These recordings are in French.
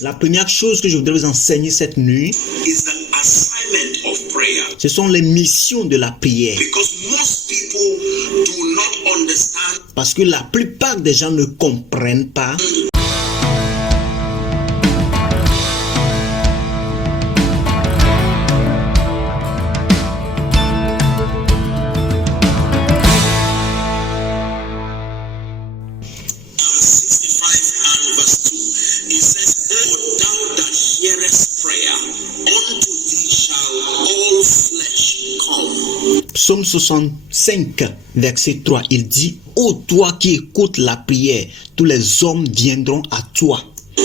La première chose que je voudrais vous enseigner cette nuit, is the assignment of prayer. ce sont les missions de la prière. Because most people do not understand Parce que la plupart des gens ne comprennent pas Psalm 65 and verse 2. It says, O thou that hearest prayer, unto thee shall all flesh come. Psaume 65, verset 3, il dit, ô toi qui écoutes la prière, tous les hommes viendront à toi. O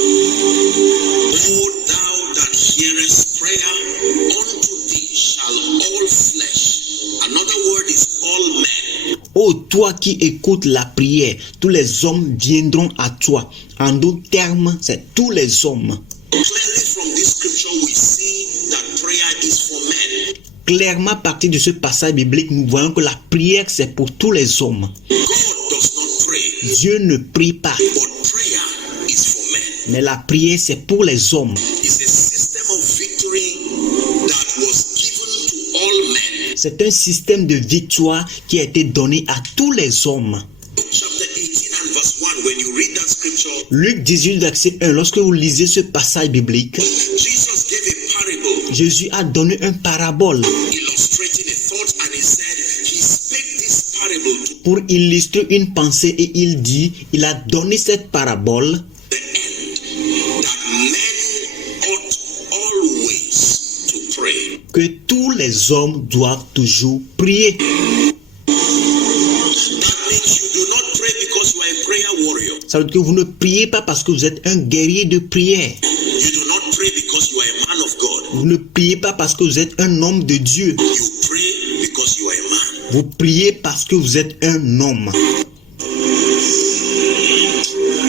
thou that hearest prayer, unto thee shall all flesh. Another word is all men. Ô toi qui écoutes la prière, tous les hommes viendront à toi. En d'autres termes, c'est tous les hommes. Clearly from this scripture we see that prayer is for men. Clairement, à partir de ce passage biblique, nous voyons que la prière, c'est pour tous les hommes. God does not pray, Dieu ne prie pas, but prayer is for men. mais la prière, c'est pour les hommes. It's a system of victory that was given to all men. C'est un système de victoire qui a été donné à tous les hommes. Luke chapter 18 and verse 1, when you read that scripture, Luc 18, verset 1, lorsque vous lisez ce passage biblique, Jesus gave a parable Jésus a donné une parabole illustrating a thought, and he said he spake this parable to pour illustrer une pensée et il dit, il a donné cette parabole the end that men ought always to pray. que tous les hommes doivent toujours prier. That means you do not pray because you are a prayer warrior. Ça veut dire que vous ne priez pas parce que vous êtes un guerrier de prière. You do not pray because you are a man of God. Vous ne priez pas parce que vous êtes un homme de Dieu. You pray because you are a man. Vous priez parce que vous êtes un homme.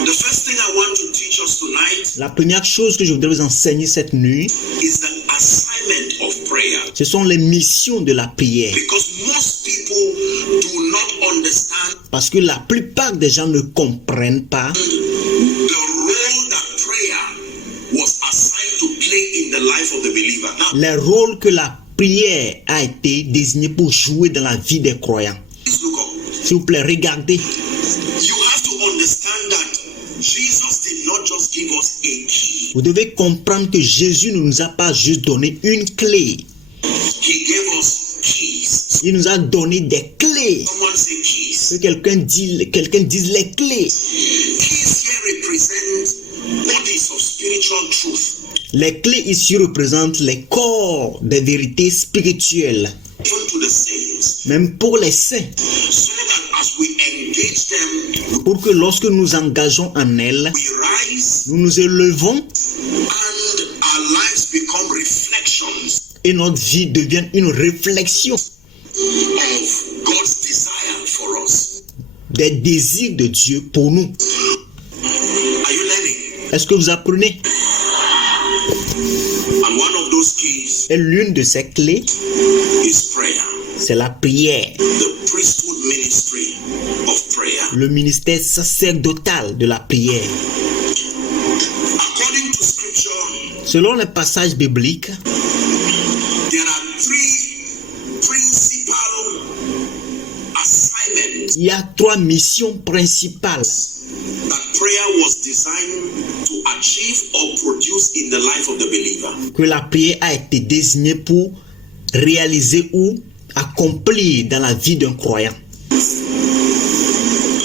The first thing I want to teach us tonight La première chose que je voudrais vous enseigner cette nuit, is the assignment of prayer. ce sont les missions de la prière. Because most people do not understand Parce que la plupart des gens ne comprennent pas the role that prayer was assigned to play in the life of the believer. Now, les rôles que la prière a été désignée pour jouer dans la vie des croyants. please look up. S'il vous plaît, regardez. You have to understand that Jesus did not just give us a key. Vous devez comprendre que Jésus ne nous a pas juste donné une clé. He gave us keys. Il nous a donné des clés. Someone say keys. Que quelqu'un dise les clés. Keys here represent bodies of spiritual truth. Les clés ici représentent les corps des vérités spirituelles, Even to the saints, même pour les saints, so that as we engage them, pour que lorsque nous engageons en elles, we rise nous nous élevons and our lives become reflections et notre vie devienne une réflexion of God's desire for us. des désirs de Dieu pour nous. Are you learning? Est-ce que vous apprenez? And one of those keys Et l'une de ces clés, is prayer. c'est la prière, The priesthood ministry of prayer. le ministère sacerdotal de la prière. According to scripture, Selon les passages bibliques, there are three principal assignments il y a trois missions principales that prayer was designed to achieve or produce in the life of the believer. que la prière a été désignée pour réaliser ou accomplir dans la vie d'un croyant.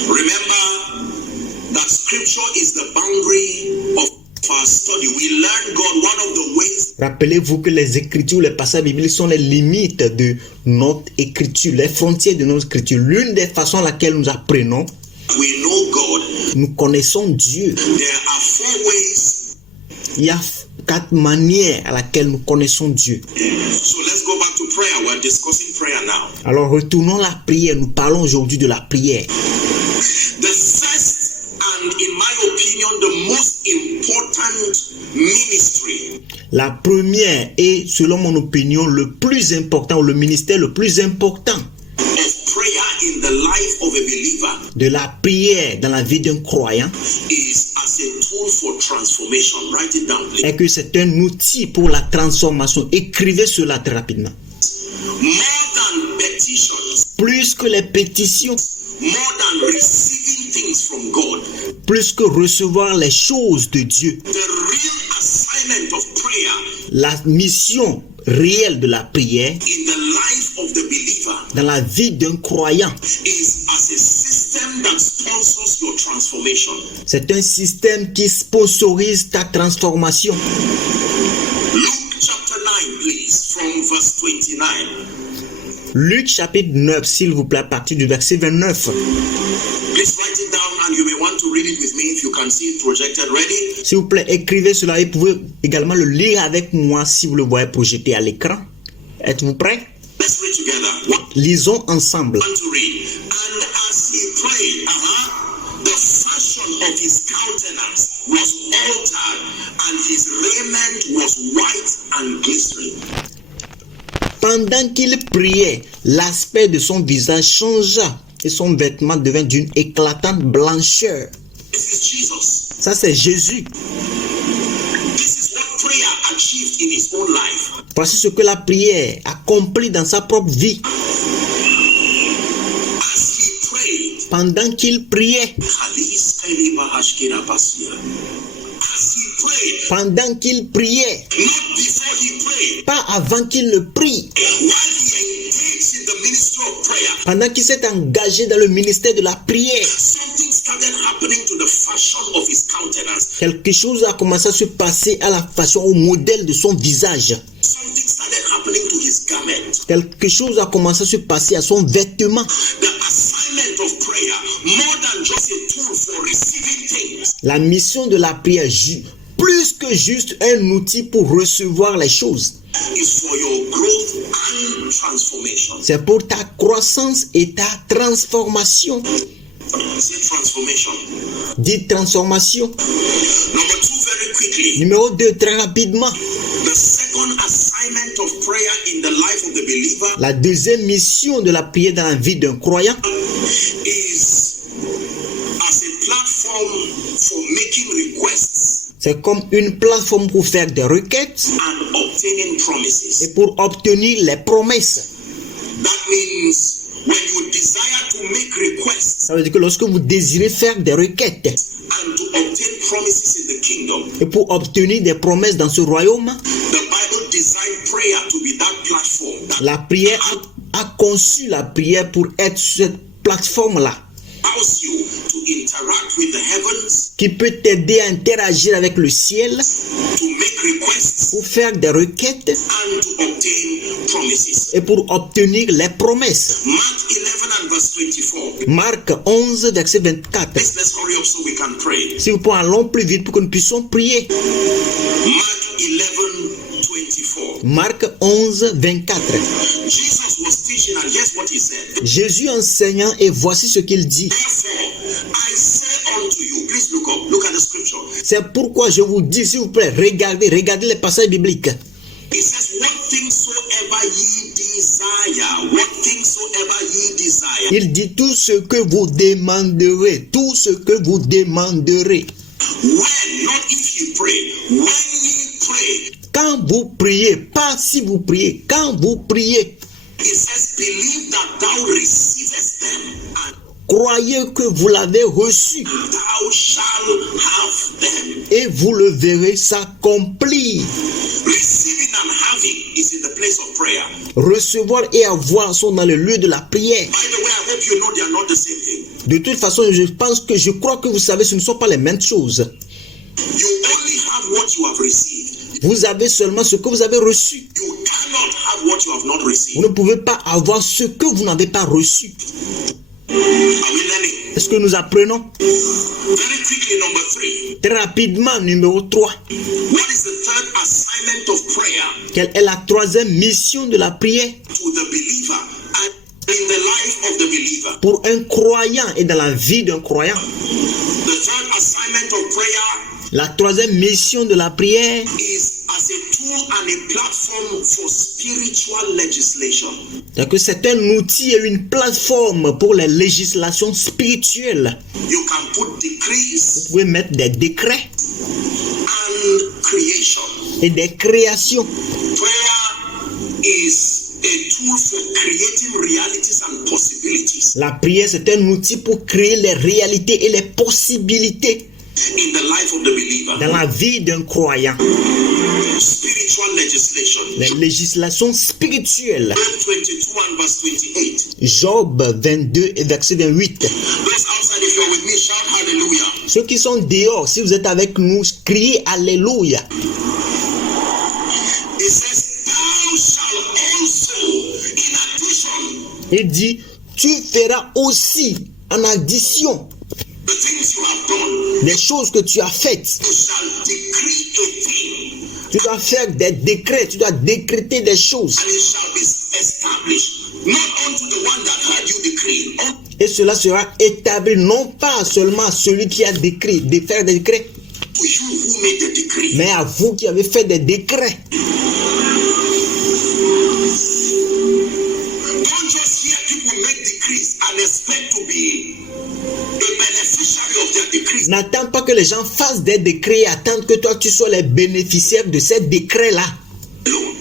Remember that scripture is the boundary of our study. We learn God one of the ways Rappelez-vous que les écritures, les passages bibliques sont les limites de notre écriture, les frontières de notre écriture. L'une des façons à laquelle nous apprenons, we know God. nous connaissons Dieu. There are four ways. Il y a quatre manières à laquelle nous connaissons Dieu. So let's go back to prayer. We're discussing prayer now. Alors retournons à la prière. Nous parlons aujourd'hui de la prière. The first and in my opinion the most important ministry La première et, selon mon opinion, le plus important, ou le ministère le plus important of prayer in the life of a believer de la prière dans la vie d'un croyant, is as a tool for transformation. Write it down, please. Et que c'est un outil pour la transformation. Écrivez cela très rapidement. More than petitions, Plus que les pétitions, more than receiving things from God, plus que recevoir les choses de Dieu, the real assignment of prayer la mission réelle de la prière in the life of the believer dans la vie d'un croyant, is as a system that sponsors your transformation. c'est un système qui sponsorise ta transformation. Luke chapter 9, please, from verse 29. Luc chapitre 9, s'il vous plaît, à partir du verset 29. Please write it down and you may want to read it with me if you can see it projected. Ready? S'il vous plaît, écrivez cela et vous pouvez également le lire avec moi si vous le voyez projeté à l'écran. Êtes-vous prêts? Let's read together. One, Lisons ensemble. one to read. And as he prayed, the fashion of his countenance was altered, and his raiment was white and glistening. Pendant qu'il priait, l'aspect de son visage changea et son vêtement devint d'une éclatante blancheur. This is Jesus. Ça, c'est Jésus. This is what prayer achieved in his own life. Voici ce que la prière accomplit dans sa propre vie. As he prayed, Pendant qu'il priait, as he prayed, pendant qu'il priait, not before he prayed, pas avant qu'il ne prie, while he engaged in the ministry of prayer, pendant qu'il s'est engagé dans le ministère de la prière, something started happening to the fashion of his countenance. quelque chose a commencé à se passer à la façon, au modèle de son visage. Something started happening to his garment. Quelque chose a commencé à se passer à son vêtement. The assignment of prayer, more than just a tool for receiving things, La mission de la prière, plus que juste un outil pour recevoir les choses, is for your growth and transformation. c'est pour ta croissance et ta transformation. Say transformation. Dites transformation. Number 2, very quickly. Numéro 2, très rapidement. The second assignment of prayer in the life of the believer La deuxième mission de la prière dans la vie d'un croyant, is as a platform for making requests c'est comme une plateforme pour faire des requêtes and obtaining promises. et pour obtenir les promesses. That means when you desire to make requests Ça veut dire que lorsque vous désirez faire des requêtes and to obtain promises in the kingdom, et pour obtenir des promesses dans ce royaume, the Bible designed prayer to be that platform that la prière a conçu la prière pour être cette plateforme-là allows you to interact with the heavens, qui peut t'aider à interagir avec le ciel to make requests, pour faire des requêtes and to obtain promises. et pour obtenir les promesses. Mark 11 and verse 24. Marc 11, verset 24. Let's hurry up so we can pray. Si vous pouvez, allons plus vite pour que nous puissions prier. Mark 11, 24. Marc 11, 24. Jesus was teaching and here's what he said. Jésus enseignant et voici ce qu'il dit. Therefore, I say unto you, please look up, look at the scripture. C'est pourquoi je vous dis, s'il vous plaît, regardez les passages bibliques. It says, what things soever ye desire, what things soever ye desire. Il dit tout ce que vous demanderez, tout ce que vous demanderez. When, not if ye pray, when ye pray, Quand vous priez, pas si vous priez, quand vous priez, it says, believe that thou receivest them, and croyez que vous l'avez reçu thou shalt have them. et vous le verrez s'accomplir. Receiving and having is in the place of prayer. Recevoir et avoir sont dans le lieu de la prière. By the way, I hope you know they are not the same thing. De toute façon, je crois que vous savez, ce ne sont pas les mêmes choses. You only have what you have received. Vous avez seulement ce que vous avez reçu. You cannot have what you have not Vous received. ne pouvez pas avoir ce que vous n'avez pas reçu. Are we learning? Est-ce que nous apprenons? Very quickly, number 3. Très rapidement, numéro 3. What is the third assignment of prayer Quelle est la troisième mission de la prière to the believer and in the life of the believer? pour un croyant et dans la vie d'un croyant? The third assignment of prayer La troisième mission de la prière, is as a tool and a platform for spiritual spiritual legislation. Donc c'est un outil et une plateforme pour les législations spirituelles. You can put Vous decrees pouvez mettre des décrets and creation. et des créations. Prayer is a tool for creating realities and possibilities La prière, c'est un outil pour créer les réalités et les possibilités in the life of the believer. dans la vie d'un croyant. Spiritual legislation. Les législations spirituelles. Job 22 and verse 28. Job 22 et verset 28. Those outside, if you are with me, shout hallelujah. Ceux qui sont dehors, si vous êtes avec nous, criez Alléluia. It says, thou shalt also, in addition, Il dit, tu feras aussi en addition the things you have done, des choses que tu as faites. you shall decree a thing, Tu dois faire des décrets, tu dois décréter des choses. and it shall be established, not unto the one that heard you decree, Et cela sera établi non pas seulement à celui qui a décrit, de faire des décrets, to you who made the decree. mais à vous qui avez fait des décrets. Don't just hear people make decrees and expect to be a beneficiary of their decrees. N'attends pas que les gens fassent des décrets et attendent que toi tu sois les bénéficiaires de ces décrets-là. Alone.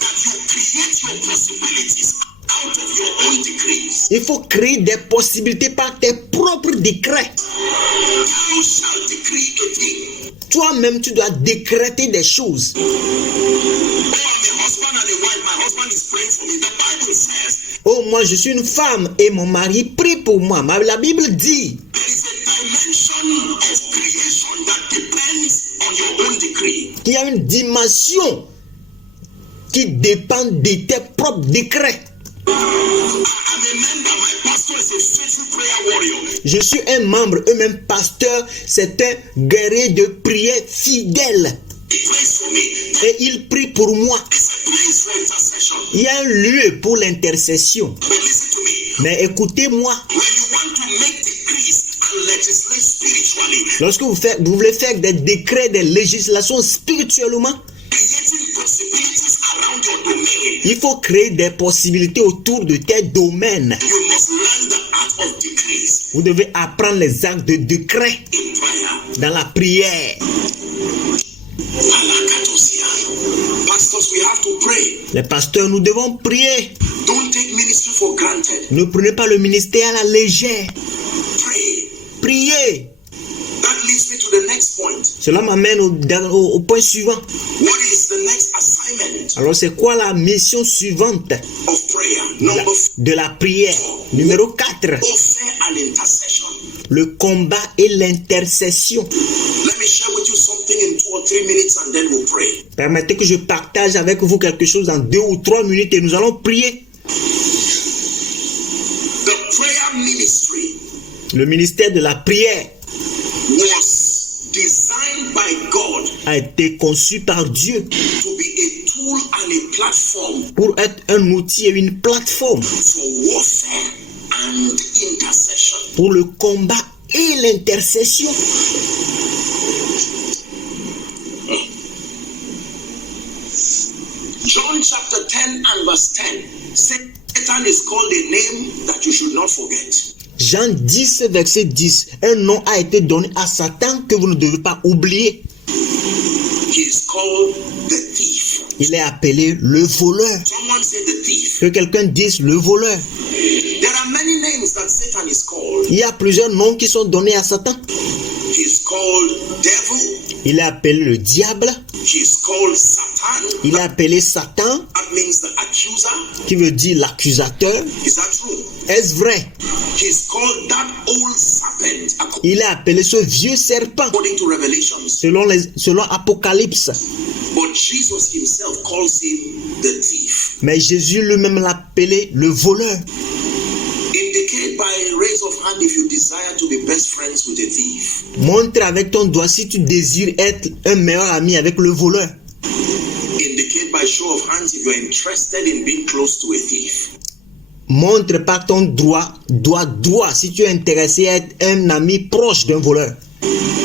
That you create your possibilities out of your own decrees. Il faut créer des possibilités par tes propres décrets. Thou shalt decree a thing. Toi-même, tu dois décréter des choses. Oh, I'm a husband and a wife. My husband is praying for me. The Bible says Oh, moi, je suis une femme et mon mari prie pour moi. Mais la Bible dit, there is a dimension of creation that depends on your own decree. qu'il y a une dimension qui dépend de tes propres décrets. I'm a member. My pastor is a faithful prayer warrior. Je suis un membre, eux-mêmes pasteur, c'est un guerrier de prière fidèle. He prays for me. Et il prie pour moi. There's a place for intercession. Il y a un lieu pour l'intercession. But listen to me. Mais écoutez-moi, When you want to make decrees and legislate spiritually, lorsque vous voulez faire des décrets, des législations spirituellement, creating possibilities around your domain, il faut créer des possibilités autour de tes domaines. you must learn the art of decrees Vous devez apprendre les actes de décret in prayer. dans la prière. Alakatosia. Pastors, we have to pray. Les pasteurs, nous devons prier. Don't take ministry for granted. Ne prenez pas le ministère à la légère. Pray. Priez. That leads me to the next point. Cela m'amène au point suivant. What is the next assignment Alors, c'est quoi la mission suivante of prayer? Number 4, de la prière? Numéro 4, warfare and intercession. le combat et l'intercession. Let me share with you something in 2 or 3 minutes and then we'll pray. Permettez que je partage avec vous quelque chose en 2 ou 3 minutes et nous allons prier. The prayer ministry Le ministère de la prière was designed by God a été conçu par Dieu to be a tool and a platform pour être un outil et une plateforme for warfare and intercession. pour le combat et l'intercession. John chapter 10 and verse 10. Satan is called a name that you should not forget. Jean 10, verset 10. Un nom a été donné à Satan que vous ne devez pas oublier. He is called the thief. Il est appelé le voleur. Someone said the thief. Que quelqu'un dise le voleur. There are many names that Satan is called. Il y a plusieurs noms qui sont donnés à Satan. He is called devil. Il est appelé le diable. He is called Satan. Il est appelé Satan, That means the accuser. qui veut dire l'accusateur. Is that true? Est-ce vrai? He is called that old serpent Il est appelé ce vieux serpent, according to Revelations. selon Apocalypse. But Jesus himself calls him the thief. Mais Jésus lui-même l'appelait le voleur. Indicate by a raise of hand if you desire to be best friends with a thief. Montre avec ton doigt si tu désires être un meilleur ami avec le voleur. Indicate by show of hands if you are interested in being close to a thief. Montre par ton doigt si tu es intéressé à être un ami proche d'un voleur.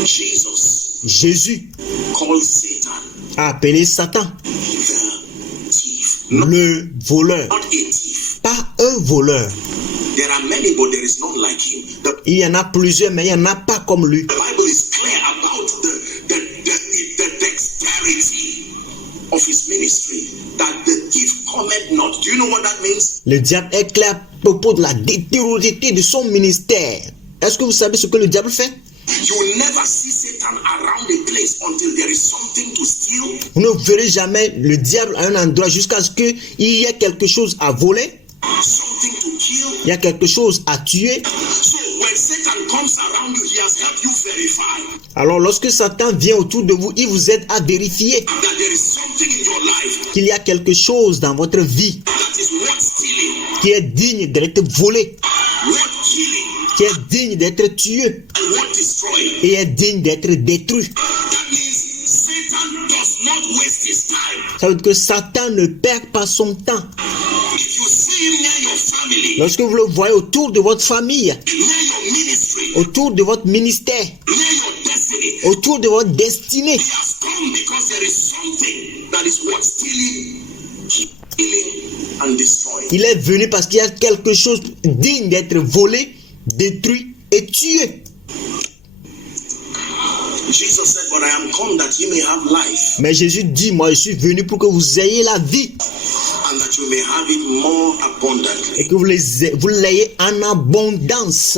Jesus Jésus called Satan a appelé Satan the thief. le voleur. not a thief. Pas un voleur. There are many, but there is none like him. Il y en a plusieurs, mais il n'y en a pas comme lui. The Bible is clear about the dexterity of his ministry, that the thief cometh not. Do you know what that means? Le diable est clair à propos de la dextérité de son ministère. Est-ce que vous savez ce que le diable fait? You will never see Satan around a place until there is something to steal. Vous ne verrez jamais le diable à un endroit jusqu'à ce qu'il y ait quelque chose à voler, Something to kill. il y a quelque chose à tuer. So when Satan comes around you, he has helped you verify Alors lorsque Satan vient autour de vous, il vous aide à vérifier that there is something in your life qu'il y a quelque chose dans votre vie that is worth stealing, qui est digne d'être volé, worth killing, qui est digne d'être tué and worth destroying. et est digne d'être détruit. That means Satan does not waste his time. Ça veut dire que Satan ne perd pas son temps. If you see him near your family, Lorsque vous le voyez autour de votre famille, near your ministry, autour de votre ministère, near your destiny, autour de votre destinée, he has come because there is something that is worth stealing, killing, and destroying. il est venu parce qu'il y a quelque chose digne d'être volé, détruit et tué. Jesus said, "But I am come that ye may have life, Mais Jésus dit, moi je suis venu pour que vous ayez la vie and that you may have it more et abundantly." que vous l'ayez en abondance.